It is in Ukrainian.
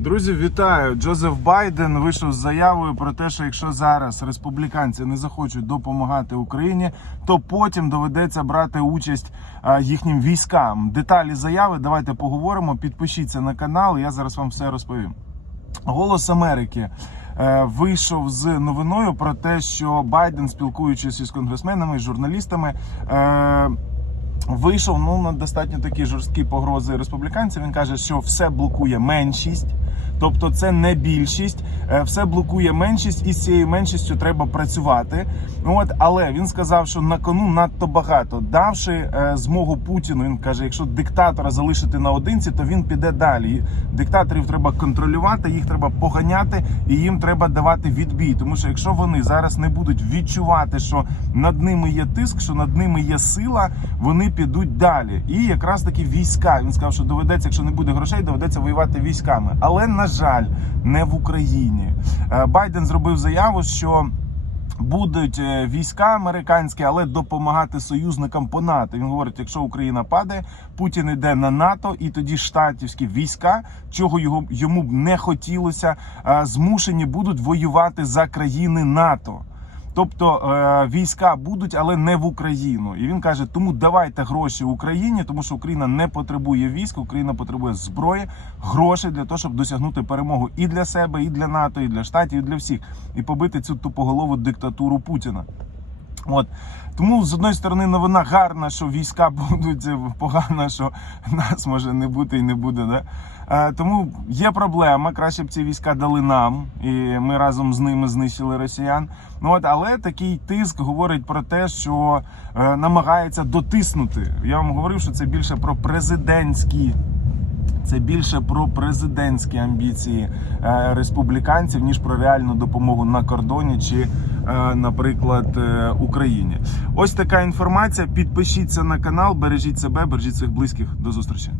Друзі, вітаю! Джозеф Байден вийшов з заявою про те, що якщо зараз республіканці не захочуть допомагати Україні, то потім доведеться брати участь їхнім військам. Деталі заяви давайте поговоримо. Підпишіться на канал. Я зараз вам все розповім. Голос Америки е, вийшов з новиною про те, що Байден, спілкуючись із конгресменами, і журналістами. Е, Вийшов ну на достатньо такі жорсткі погрози республіканців. Він каже, що все блокує меншість, тобто це не більшість, е, все блокує меншість, і з цією меншістю треба працювати. От, але він сказав, що на кону надто багато, давши е, змогу Путіну. Він каже, якщо диктатора залишити наодинці, то він піде далі. Диктаторів треба контролювати, їх треба поганяти, і їм треба давати відбій. Тому що якщо вони зараз не будуть відчувати, що над ними є тиск, що над ними є сила, вони підуть далі. І якраз таки війська. Він сказав, що доведеться, якщо не буде грошей, доведеться воювати військами. Але на жаль, не в Україні. Е, Байден зробив заяву, що. Будуть е, війська американські, але допомагати союзникам по НАТО. Він говорить: якщо Україна падає, Путін йде на НАТО, і тоді штатівські війська, чого його йому б не хотілося, е, змушені будуть воювати за країни НАТО. Тобто е, війська будуть, але не в Україну. І він каже: тому давайте гроші Україні, тому що Україна не потребує військ, Україна потребує зброї, грошей для того, щоб досягнути перемогу і для себе, і для НАТО, і для штатів, і для всіх, і побити цю тупоголову диктатуру Путіна. От тому з одної сторони новина гарна, що війська будуть погано, що нас може не бути і не буде. Да? Е, тому є проблема. Краще б ці війська дали нам, і ми разом з ними знищили росіян. Ну от, але такий тиск говорить про те, що е, намагається дотиснути. Я вам говорив, що це більше про президентські. Це більше про президентські амбіції е, республіканців ніж про реальну допомогу на кордоні чи, наприклад, е, Україні. Ось така інформація. Підпишіться на канал, бережіть себе, бережіть своїх близьких. До зустрічі.